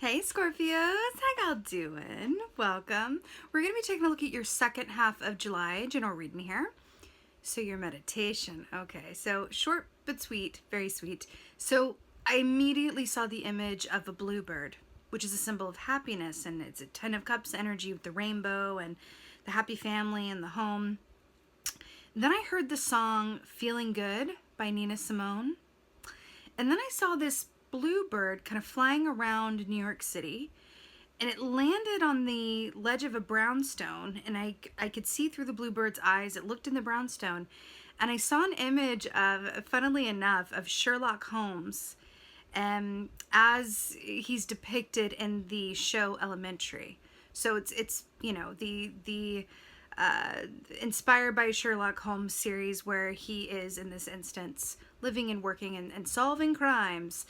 Hey Scorpios, how y'all doing? Welcome. We're going to be taking a look at your second half of July general reading here. So your meditation. Okay, so short but sweet, very sweet. So I immediately saw the image of a bluebird, which is a symbol of happiness, and it's a Ten of Cups energy with the rainbow and the happy family and the home. Then I heard the song Feeling Good by Nina Simone. And then I saw this bluebird kind of flying around New York City, and it landed on the ledge of a brownstone, and I could see through the bluebird's eyes. It looked in the brownstone, and I saw an image of, funnily enough, of Sherlock Holmes as he's depicted in the show Elementary. So it's the inspired by Sherlock Holmes series, where he is in this instance living and working and solving crimes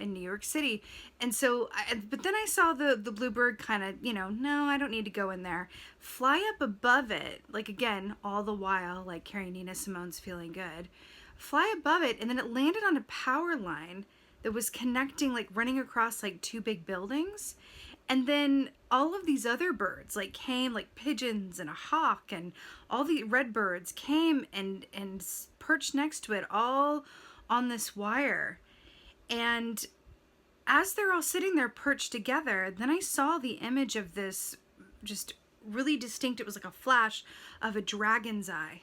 in New York City. And so, but then I saw the bluebird kind of, no, I don't need to go in there. Fly up above it, like again, all the while, like carrying Nina Simone's Feeling Good. Fly above it, and then it landed on a power line that was connecting, like running across like two big buildings. And then all of these other birds like came, like pigeons and a hawk, and all the red birds came and perched next to it, all on this wire. And as they're all sitting there perched together, then I saw the image of this just really distinct, it was like a flash of a dragon's eye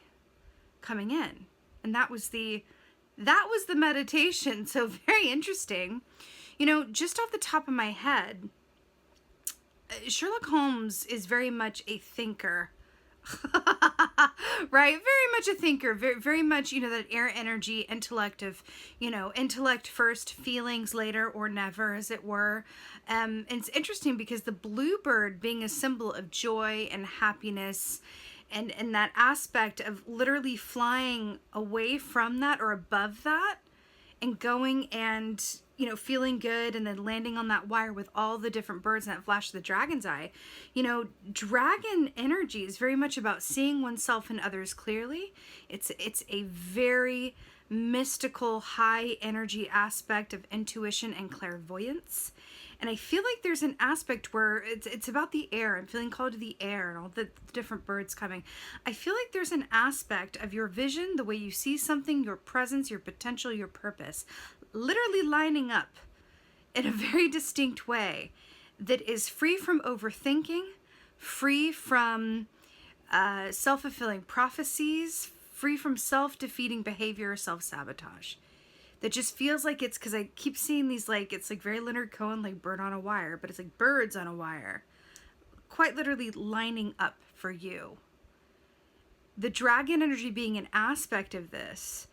coming in. And that was the meditation. So very interesting. Just off the top of my head, Sherlock Holmes is very much a thinker, right? Very much a thinker, very much, that air energy, intellect of, intellect first, feelings later, or never, as it were. And it's interesting because the bluebird being a symbol of joy and happiness, and that aspect of literally flying away from that or above that and going and, feeling good, and then landing on that wire with all the different birds and that flash of the dragon's eye. Dragon energy is very much about seeing oneself and others clearly. It's a very mystical, high energy aspect of intuition and clairvoyance. And I feel like there's an aspect where it's about the air. I'm feeling called to the air and all the different birds coming. I feel like there's an aspect of your vision, the way you see something, your presence, your potential, your purpose, literally lining up in a very distinct way that is free from overthinking, free from self-fulfilling prophecies, free from self-defeating behavior or self-sabotage. That just feels like it's, because I keep seeing these, like, it's like very Leonard Cohen, like bird on a wire, but it's like birds on a wire, quite literally lining up for you. The dragon energy being an aspect of this.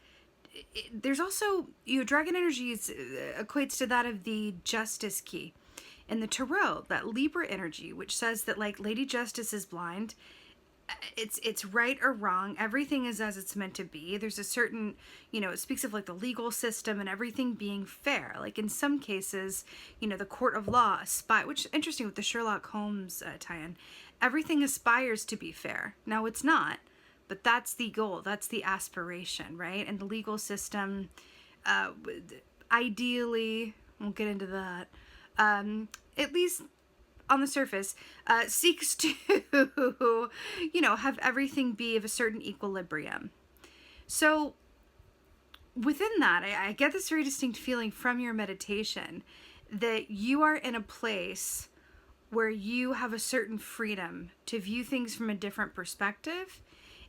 There's also, dragon energy equates to that of the justice key in the tarot, that Libra energy, which says that, like, Lady Justice is blind. It's right or wrong. Everything is as it's meant to be. There's a certain, it speaks of like the legal system and everything being fair. Like in some cases, the court of law which is interesting with the Sherlock Holmes tie-in. Everything aspires to be fair. Now it's not, but that's the goal. That's the aspiration, right? And the legal system, ideally, won't get into that, at least on the surface, seeks to, have everything be of a certain equilibrium. So within that, I get this very distinct feeling from your meditation that you are in a place where you have a certain freedom to view things from a different perspective.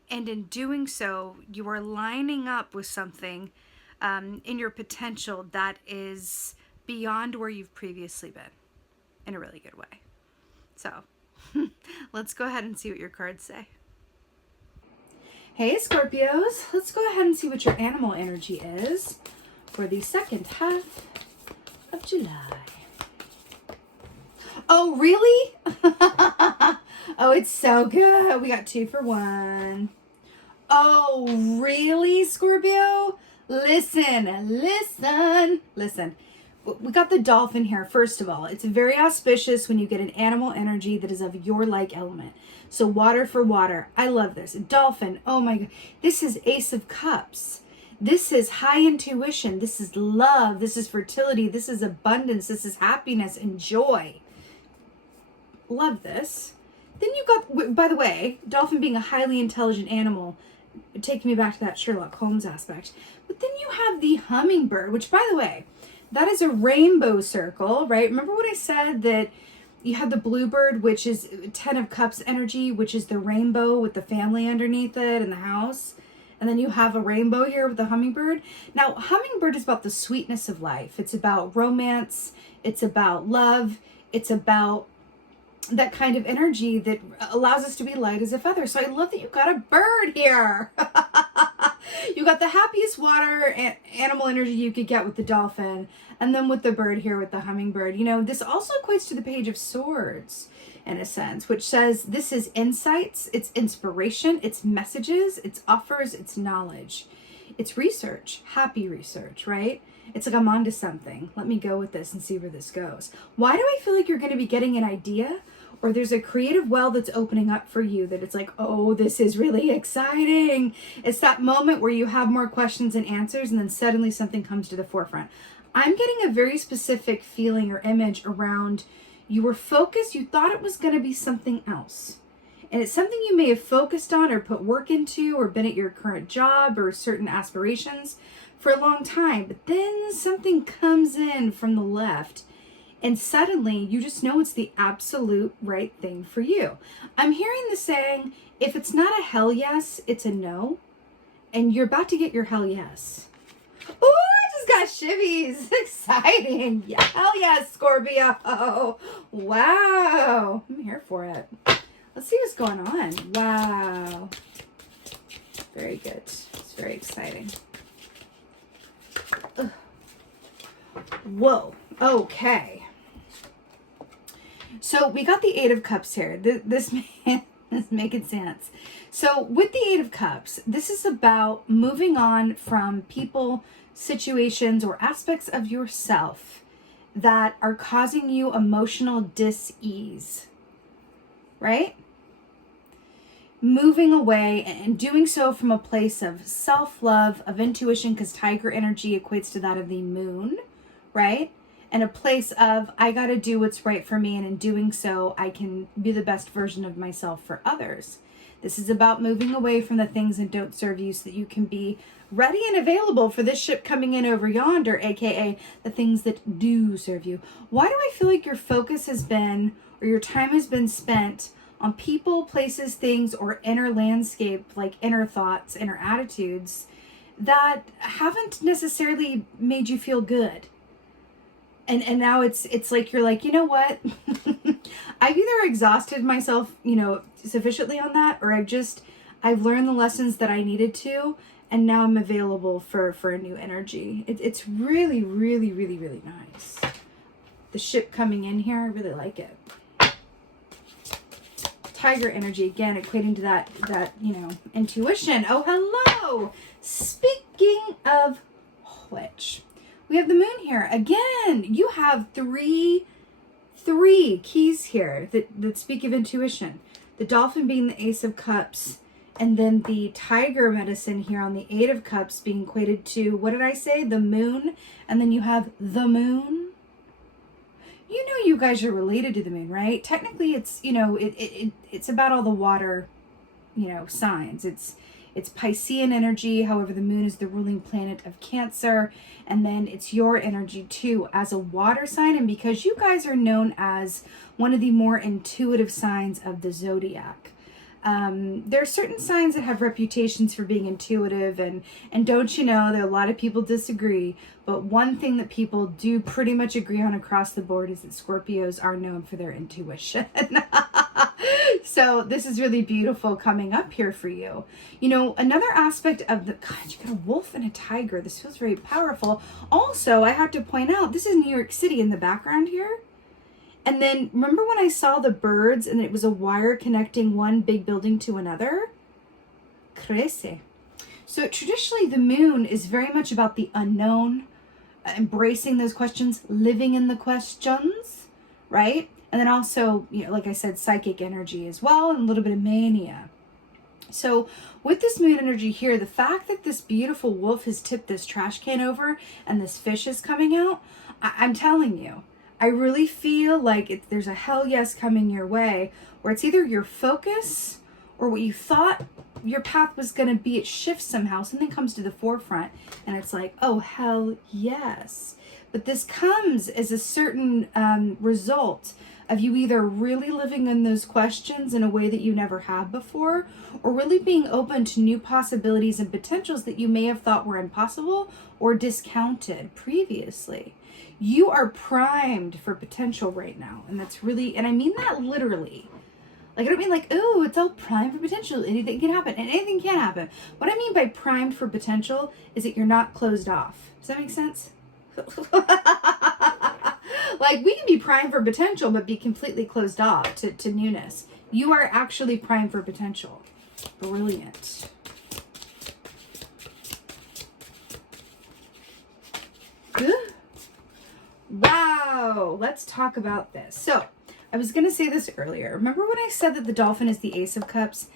And in doing so, you are lining up with something in your potential that is beyond where you've previously been, in a really good way. So let's go ahead and see what your cards say. Hey Scorpios, let's go ahead and see what your animal energy is for the second half of July. Oh, really? Oh, it's so good. We got 2 for 1. Oh, really, Scorpio? Listen. We got the dolphin here. First of all, it's very auspicious when you get an animal energy that is of your like element. So water for water. I love this. Dolphin. Oh my God. This is Ace of Cups. This is high intuition. This is love. This is fertility. This is abundance. This is happiness and joy. Love this. Then you got, by the way, dolphin being a highly intelligent animal, taking me back to that Sherlock Holmes aspect. But then you have the hummingbird, which, by the way, that is a rainbow circle, right? Remember what I said, that you had the bluebird, which is 10 of Cups energy, which is the rainbow with the family underneath it and the house. And then you have a rainbow here with the hummingbird. Now, hummingbird is about the sweetness of life. It's about romance. It's about love. It's about that kind of energy that allows us to be light as a feather. So I love that you got a bird here. You got the happiest water animal energy you could get with the dolphin, and then with the bird here with the hummingbird. You know, this also equates to the Page of Swords in a sense, which says this is insights, it's inspiration, it's messages, it's offers, it's knowledge, it's research, happy research, right? It's like, I'm onto something. Let me go with this and see where this goes. Why do I feel like you're going to be getting an idea, or there's a creative well that's opening up for you, that it's like, oh, this is really exciting. It's that moment where you have more questions and answers, and then suddenly something comes to the forefront. I'm getting a very specific feeling or image around you were focused, you thought it was going to be something else. And it's something you may have focused on or put work into or been at your current job or certain aspirations for a long time. But then something comes in from the left, and suddenly you just know it's the absolute right thing for you. I'm hearing the saying, if it's not a hell yes, it's a no. And you're about to get your hell yes. Oh, I just got shivvies. Exciting. Yeah, hell yes, Scorpio. Wow. I'm here for it. Let's see what's going on. Wow. Very good. It's very exciting. Ugh. Whoa. Okay. So we got the Eight of Cups here. This is making sense. So with the Eight of Cups, this is about moving on from people, situations, or aspects of yourself that are causing you emotional dis-ease, right? Moving away and doing so from a place of self-love, of intuition, because tiger energy equates to that of the moon, right? And a place of, I got to do what's right for me, and in doing so, I can be the best version of myself for others. This is about moving away from the things that don't serve you so that you can be ready and available for this ship coming in over yonder, aka the things that do serve you. Why do I feel like your focus has been, or your time has been spent on people, places, things, or inner landscape, like inner thoughts, inner attitudes that haven't necessarily made you feel good? And now it's like, you're like, you know what? I've either exhausted myself, sufficiently on that, or I've learned the lessons that I needed to, and now I'm available for a new energy. It's really, really, really, really nice. The ship coming in here, I really like it. Tiger energy, again, equating to that intuition. Oh, hello! Speaking of which, we have the moon here. Again, you have three keys here that speak of intuition. The dolphin being the Ace of Cups, and then the tiger medicine here on the Eight of Cups being equated to, what did I say? The moon. And then you have the moon. You know, you guys are related to the moon, right? Technically, it's, it's about all the water, signs. It's Piscean energy. However, the moon is the ruling planet of Cancer. And then it's your energy too as a water sign. And because you guys are known as one of the more intuitive signs of the zodiac, there are certain signs that have reputations for being intuitive. And don't you know, there are a lot of people disagree. But one thing that people do pretty much agree on across the board is that Scorpios are known for their intuition. So this is really beautiful coming up here for you. Another aspect of the, God, you got a wolf and a tiger. This feels very powerful. Also, I have to point out, this is New York City in the background here. And then remember when I saw the birds and it was a wire connecting one big building to another? Crazy. So traditionally the moon is very much about the unknown, embracing those questions, living in the questions, right? And then also, like I said, psychic energy as well, and a little bit of mania. So with this moon energy here, the fact that this beautiful wolf has tipped this trash can over and this fish is coming out, I'm telling you, I really feel like there's a hell yes coming your way, where it's either your focus or what you thought your path was going to be. It shifts somehow. Something comes to the forefront and it's like, oh, hell yes. But this comes as a certain result of you either really living in those questions in a way that you never have before, or really being open to new possibilities and potentials that you may have thought were impossible or discounted previously. You are primed for potential right now. And that's really, and I mean that literally. Like, I don't mean like, oh, it's all primed for potential. Anything can happen, and anything can happen. What I mean by primed for potential is that you're not closed off. Does that make sense? Like, we can be primed for potential, but be completely closed off to newness. You are actually primed for potential. Brilliant. Good. Wow. Let's talk about this. So, I was going to say this earlier. Remember when I said that the dolphin is the Ace of Cups?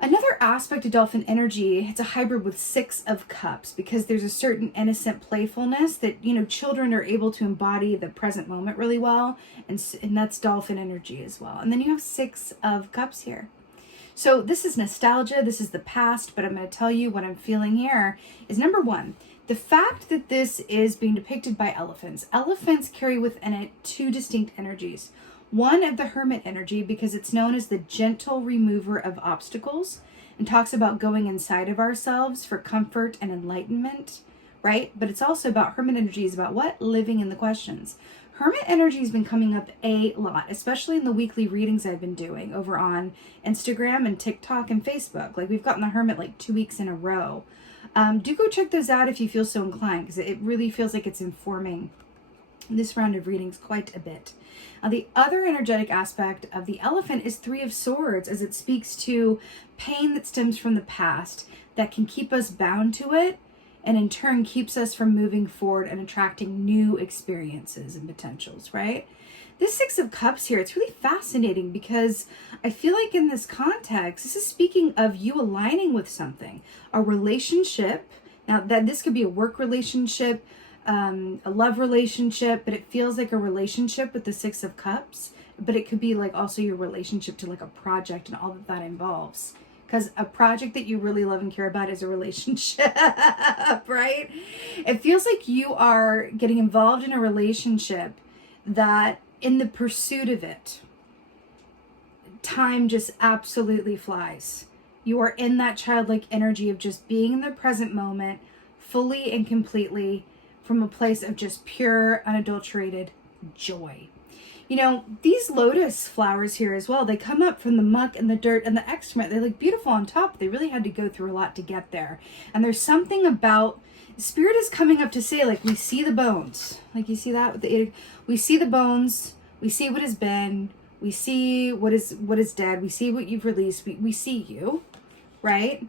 Another aspect of dolphin energy, it's a hybrid with Six of Cups, because there's a certain innocent playfulness that, you know, children are able to embody the present moment really well, and that's dolphin energy as well. And then you have Six of Cups here. So this is nostalgia, this is the past, but I'm going to tell you what I'm feeling here is, number one, the fact that this is being depicted by elephants. Elephants carry within it two distinct energies. One of the hermit energy, because it's known as the gentle remover of obstacles, and talks about going inside of ourselves for comfort and enlightenment, right? But it's also about, hermit energy is about what? Living in the questions. Hermit energy has been coming up a lot, especially in the weekly readings I've been doing over on Instagram and TikTok and Facebook. Like, we've gotten the hermit like 2 weeks in a row. Do go check those out if you feel so inclined, because it really feels like it's informing this round of readings quite a bit. Now, the other energetic aspect of the elephant is Three of Swords, as it speaks to pain that stems from the past that can keep us bound to it, and in turn keeps us from moving forward and attracting new experiences and potentials, right? This Six of Cups here, it's really fascinating, because I feel like in this context, this is speaking of you aligning with something, a relationship. Now, that this could be a work relationship, a love relationship, but it feels like a relationship with the Six of Cups. But it could be like also your relationship to like a project and all that that involves. Because a project that you really love and care about is a relationship, right? It feels like you are getting involved in a relationship that, in the pursuit of it, time just absolutely flies. You are in that childlike energy of just being in the present moment, fully and completely, from a place of just pure, unadulterated joy. You know, these lotus flowers here as well, they come up from the muck and the dirt and the excrement. They look beautiful on top. They really had to go through a lot to get there. And there's something about, Spirit is coming up to say, like, we see the bones. Like, you see that? We see the bones. We see what has been. We see what is dead. We see what you've released. We see you, right?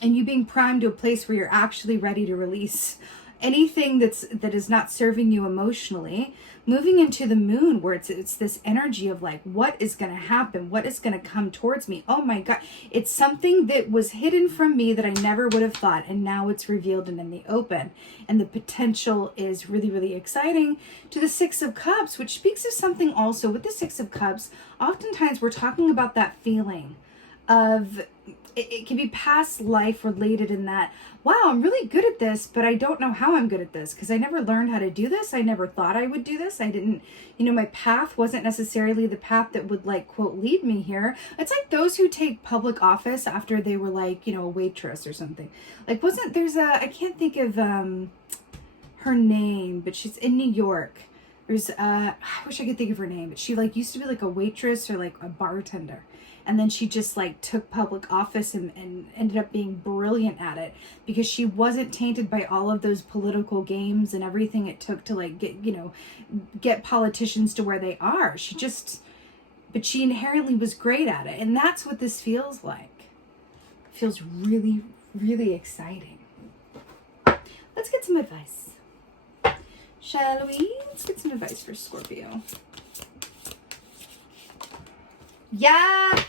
And you being primed to a place where you're actually ready to release anything that is not serving you emotionally, moving into the moon, where it's this energy of like, what is going to happen? What is going to come towards me? Oh my God. It's something that was hidden from me that I never would have thought. And now it's revealed and in the open. And the potential is really, really exciting. To the Six of Cups, which speaks of something also with the Six of Cups. Oftentimes we're talking about that feeling of, it can be past life related in that, wow, I'm really good at this, but I don't know how I'm good at this, because I never learned how to do this. I never thought I would do this. I didn't, my path wasn't necessarily the path that would, like, quote, lead me here. It's like those who take public office after they were like, a waitress or something. Like, I can't think of her name, but she's in New York. I wish I could think of her name, but she like used to be like a waitress or like a bartender. And then she just like took public office and ended up being brilliant at it, because she wasn't tainted by all of those political games and everything it took to like get politicians to where they are. But she inherently was great at it. And that's what this feels like. It feels really, really exciting. Let's get some advice. Shall we? Let's get some advice for Scorpio. Yes!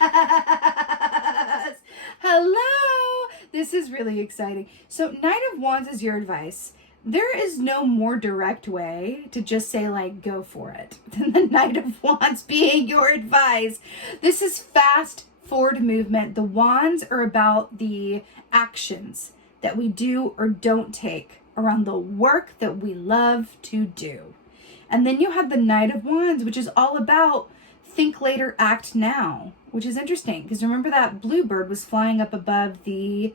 Hello! This is really exciting. So Knight of Wands is your advice. There is no more direct way to just say, like, go for it than the Knight of Wands being your advice. This is fast forward movement. The wands are about the actions that we do or don't take around the work that we love to do. And then you have the Knight of Wands, which is all about think later, act now, which is interesting because remember that bluebird was flying up above the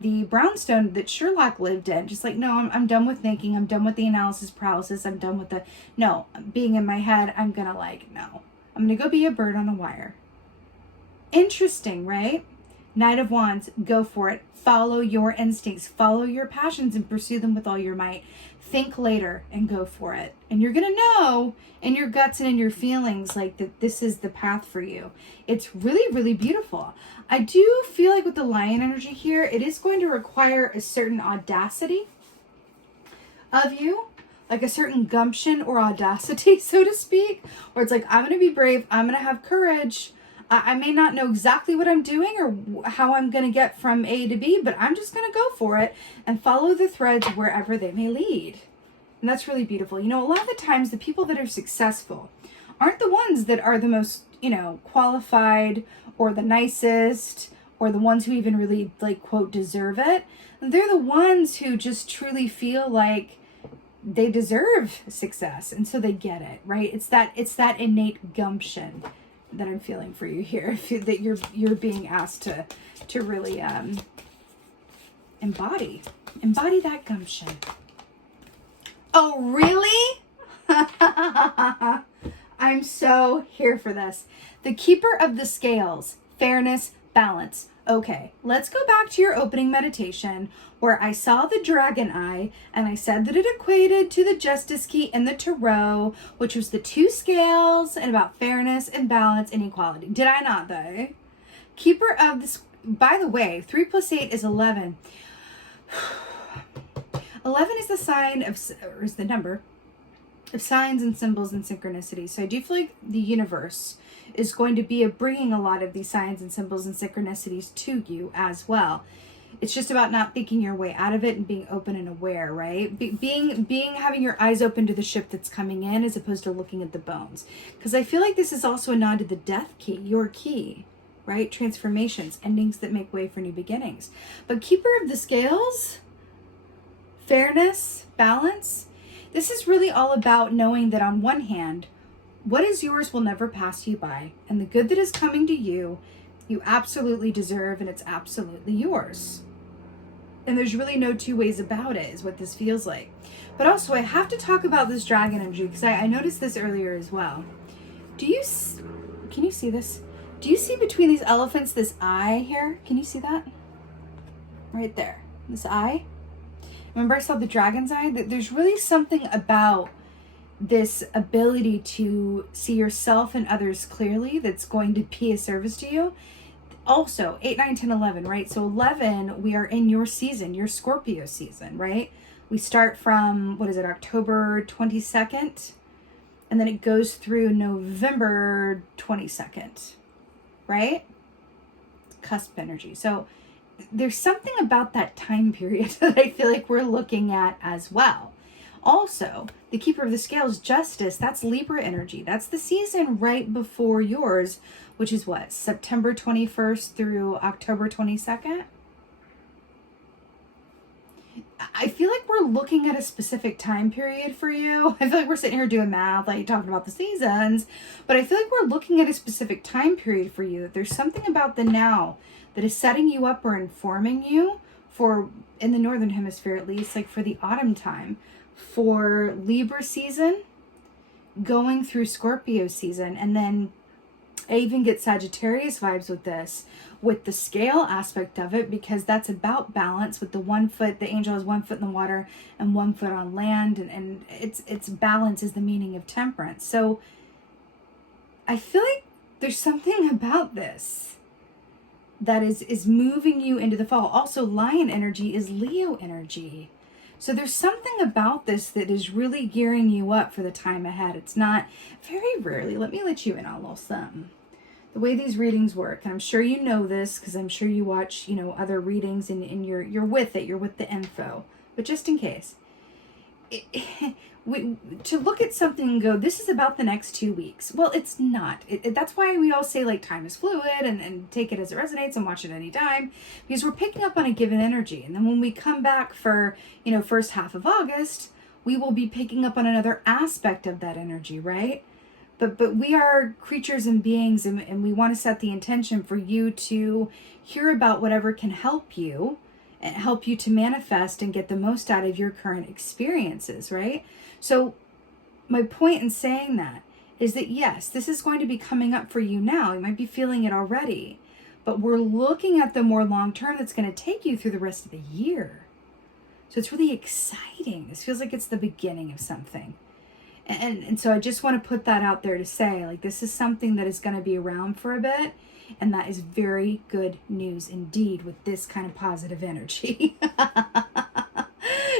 brownstone that Sherlock lived in. Just like, no, I'm done with thinking. I'm done with the analysis paralysis. I'm done with being in my head. I'm going to no. I'm going to go be a bird on a wire. Interesting, right? Knight of Wands, go for it. Follow your instincts. Follow your passions and pursue them with all your might. Think later and go for it. And you're going to know in your guts and in your feelings like that this is the path for you. It's really, really beautiful. I do feel like with the lion energy here, it is going to require a certain audacity of you, like a certain gumption or audacity, so to speak, where it's like, I'm going to be brave. I'm going to have courage. I may not know exactly what I'm doing or how I'm going to get from A to B, but I'm just going to go for it and follow the threads wherever they may lead. And that's really beautiful. You know, a lot of the times the people that are successful aren't the ones that are the most, qualified or the nicest or the ones who even really, quote, deserve it. They're the ones who just truly feel like they deserve success. And so they get it, right? It's that innate gumption that I'm feeling for you here, that you're being asked to really embody that gumption. Oh, really? I'm so here for this. The Keeper of the Scales, fairness, balance. Okay, let's go back to your opening meditation where I saw the dragon eye and I said that it equated to the justice key in the tarot, which was the two scales and about fairness and balance and equality. Did I not though? Keeper of the, by the way, 3 + 8 is 11. 11 is the sign of, or is the number of signs and symbols and synchronicity. So I do feel like the universe is going to be bringing a lot of these signs and symbols and synchronicities to you as well. It's just about not thinking your way out of it and being open and aware, right? Having your eyes open to the ship that's coming in as opposed to looking at the bones. Because I feel like this is also a nod to the death key, your key, right? Transformations, endings that make way for new beginnings. But Keeper of the Scales, fairness, balance, this is really all about knowing that on one hand, what is yours will never pass you by. And the good that is coming to you, you absolutely deserve and it's absolutely yours. And there's really no two ways about it is what this feels like. But also I have to talk about this dragon energy because I noticed this earlier as well. Can you see this? Do you see between these elephants this eye here? Can you see that? Right there. This eye? Remember I saw the dragon's eye? There's really something about this ability to see yourself and others clearly that's going to be a service to you. Also, 8, 9, 10, 11, right? So 11, we are in your season, your Scorpio season, right? We start from, October 22nd, and then it goes through November 22nd, right? Cusp energy. So there's something about that time period that I feel like we're looking at as well. Also, the Keeper of the Scales, justice, that's Libra energy. That's the season right before yours, which is what? September 21st through October 22nd? I feel like we're looking at a specific time period for you. I feel like we're sitting here doing math, like talking about the seasons, but I feel like we're looking at a specific time period for you. There's something about the now that is setting you up or informing you for, in the Northern Hemisphere at least, like for the autumn time, for Libra season, going through Scorpio season, and then I even get Sagittarius vibes with this, with the scale aspect of it, because that's about balance with the 1 foot, the angel has 1 foot in the water and 1 foot on land, and it's balance is the meaning of temperance. So I feel like there's something about this that is moving you into the fall. Also, lion energy is Leo energy. So there's something about this that is really gearing you up for the time ahead. It's not very rarely. Let me let you in on a little something. the way these readings work, and I'm sure you know this because I'm sure you watch, you know, other readings and you're with it, you're with the info. But just in case, to look at something and go, this is about the next 2 weeks. Well, it's not. That's why we all say like time is fluid and take it as it resonates and watch it anytime, because we're picking up on a given energy. And then when we come back for, you know, first half of August, we will be picking up on another aspect of that energy, right? But we are creatures and beings, and we want to set the intention for you to hear about whatever can help you and help you to manifest and get the most out of your current experiences, right? So my point in saying that is that yes, this is going to be coming up for you now. You might be feeling it already, but we're looking at the more long term that's going to take you through the rest of the year. So it's really exciting. This feels like it's the beginning of something. And so I just want to put that out there to say, like, this is something that is going to be around for a bit. And that is very good news indeed with this kind of positive energy.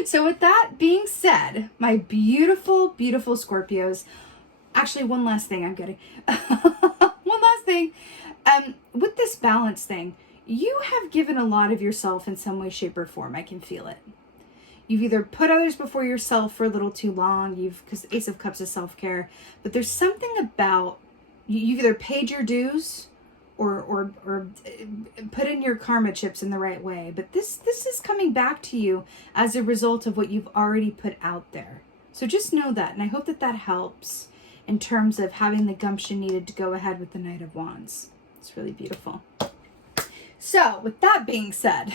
So with that being said, my beautiful, beautiful Scorpios, actually one last thing I'm getting. One last thing. With this balance thing, you have given a lot of yourself in some way, shape, or form. I can feel it. You've either put others before yourself for a little too long, because Ace of Cups is self-care, but there's something about, you've either paid your dues or put in your karma chips in the right way. But this is coming back to you as a result of what you've already put out there. So just know that, and I hope that that helps in terms of having the gumption needed to go ahead with the Knight of Wands. It's really beautiful. So with that being said,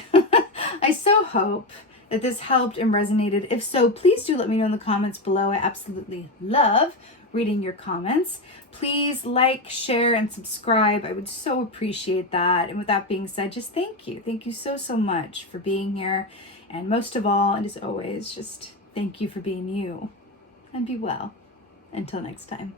I so hope that this helped and resonated. If so, please do let me know in the comments below. I absolutely love reading your comments. Please like, share, and subscribe. I would so appreciate that. And with that being said, just thank you. Thank you so, so much for being here. And most of all, and as always, just thank you for being you. And be well. Until next time.